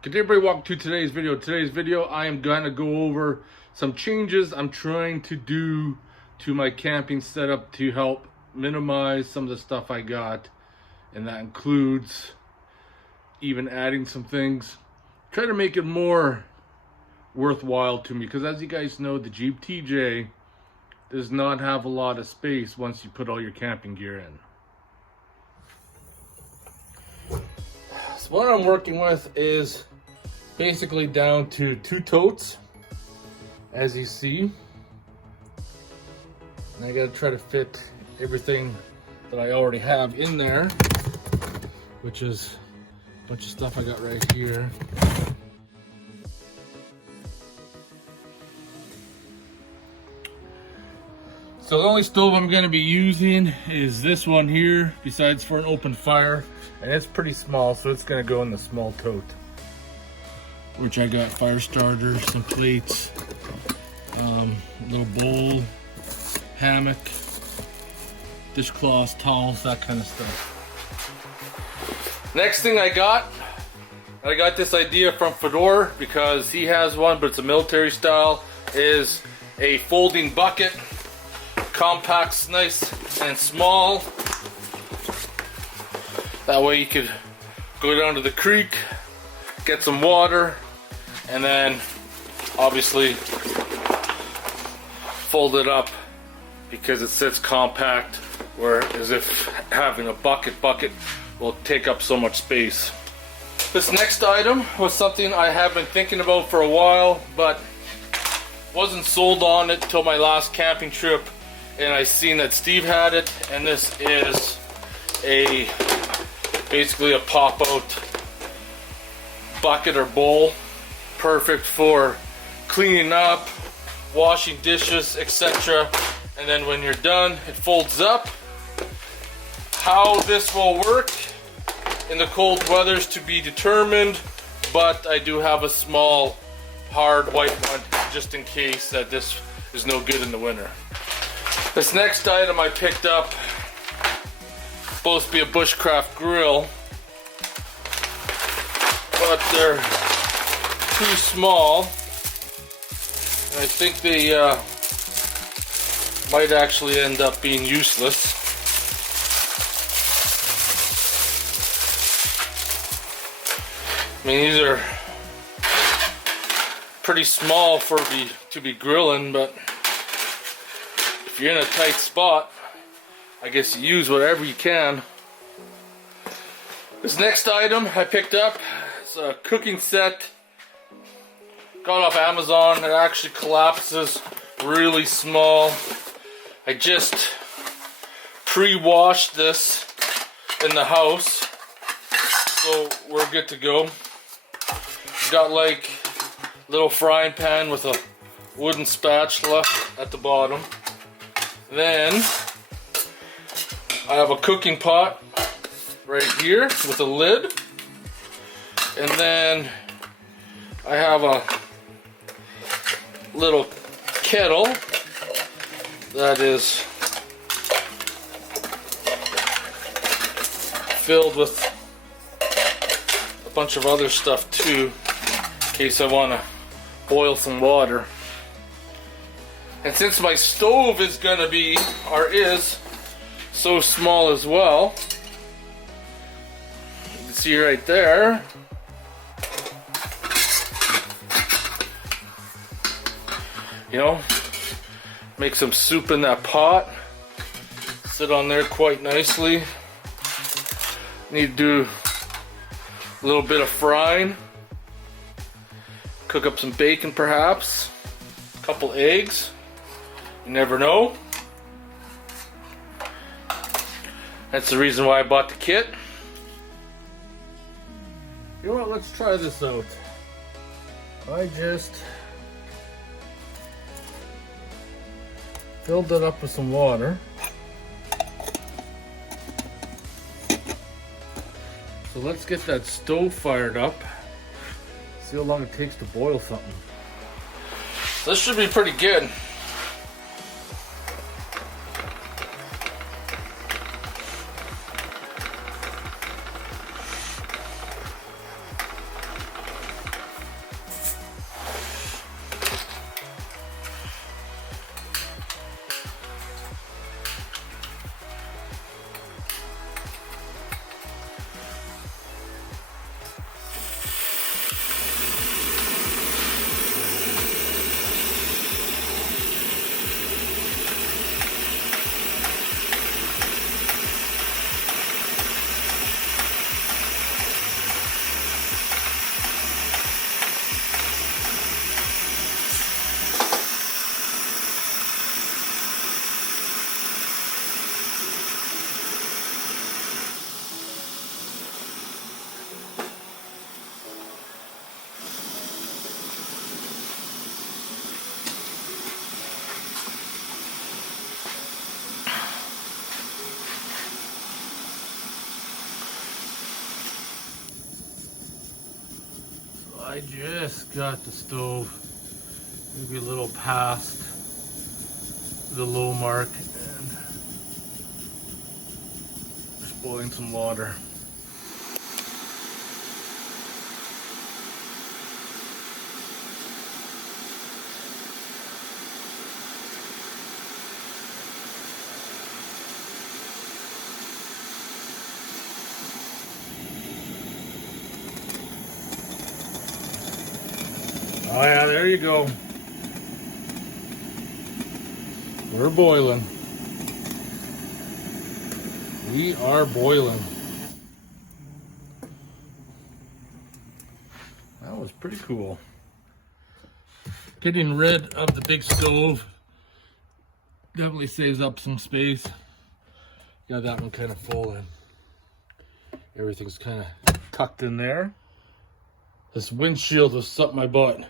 Good day, everybody. Welcome to today's video. I am going to go over some changes I'm trying to do to my camping setup to help minimize some of the stuff I got, and that includes even adding some things. Try to make it more worthwhile to me, because as you guys know, the Jeep TJ does not have a lot of space once you put all your camping gear in. So what I'm working with is basically down to 2 totes, as you see. And I gotta try to fit everything that I already have in there, which is a bunch of stuff I got right here. So the only stove I'm going to be using is this one here, besides for an open fire, and it's pretty small, so it's going to go in the small tote, which I got fire starters, some plates, little bowl, hammock, dishcloths, towels, that kind of stuff. Next thing I got this idea from Fedor, because he has one, but it's a military style, is a folding bucket. Compact's nice and small. That way you could go down to the creek, get some water, and then obviously fold it up, because it sits compact, whereas if having a bucket will take up so much space. This next item was something I have been thinking about for a while, but wasn't sold on it till my last camping trip. And I seen that Steve had it, and this is basically a pop-out bucket or bowl, perfect for cleaning up, washing dishes, etc. And then when you're done, it folds up. How this will work in the cold weather's to be determined, but I do have a small hard white one just in case that this is no good in the winter. This next item I picked up, supposed to be a bushcraft grill, but they're too small, and I think they might actually end up being useless. I mean, these are pretty small to be grilling, but if you're in a tight spot, I guess you use whatever you can. This next item I picked up is a cooking set. Got off Amazon. It actually collapses really small. I just pre-washed this in the house, so we're good to go. Got like a little frying pan with a wooden spatula at the bottom. Then I have a cooking pot right here with a lid, and then I have a little kettle that is filled with a bunch of other stuff too, in case I want to boil some water. And since my stove is gonna be, or is, so small as well, you can see right there, you know, make some soup in that pot, sit on there quite nicely. Need to do a little bit of frying, cook up some bacon perhaps, a couple eggs. You never know. That's the reason why I bought the kit. You know what, let's try this out. I just filled it up with some water. So let's get that stove fired up. See how long it takes to boil something. This should be pretty good. I just got the stove maybe a little past the low mark and just boiling some water. Oh yeah, there you go. We're boiling. We are boiling. That was pretty cool. Getting rid of the big stove definitely saves up some space. Got that one kind of full and everything's kind of tucked in there. This windshield was something I bought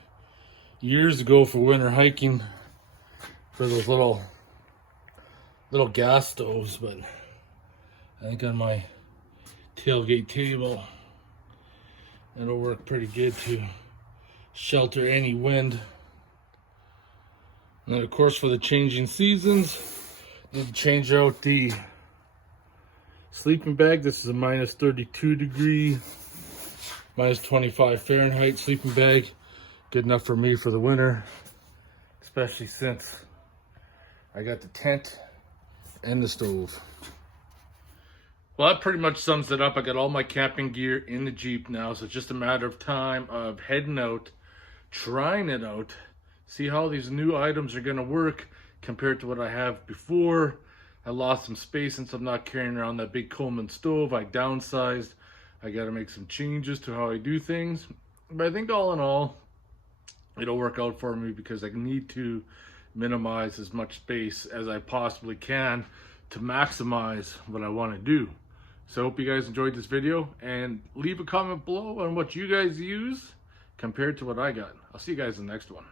years ago for winter hiking for those little gas stoves, but I think on my tailgate table it'll work pretty good to shelter any wind. And then of course for the changing seasons, need to change out the sleeping bag. This is a minus 32 degree, minus 25 Fahrenheit sleeping bag. Good enough for me for the winter, especially since I got the tent and the stove. Well, that pretty much sums it up. I got all my camping gear in the Jeep now, so it's just a matter of time of heading out, trying it out, see how these new items are gonna work compared to what I have before. I lost some space since I'm not carrying around that big Coleman stove. I downsized. I gotta make some changes to how I do things. But I think all in all, it'll work out for me because I need to minimize as much space as I possibly can to maximize what I want to do. So I hope you guys enjoyed this video and leave a comment below on what you guys use compared to what I got. I'll see you guys in the next one.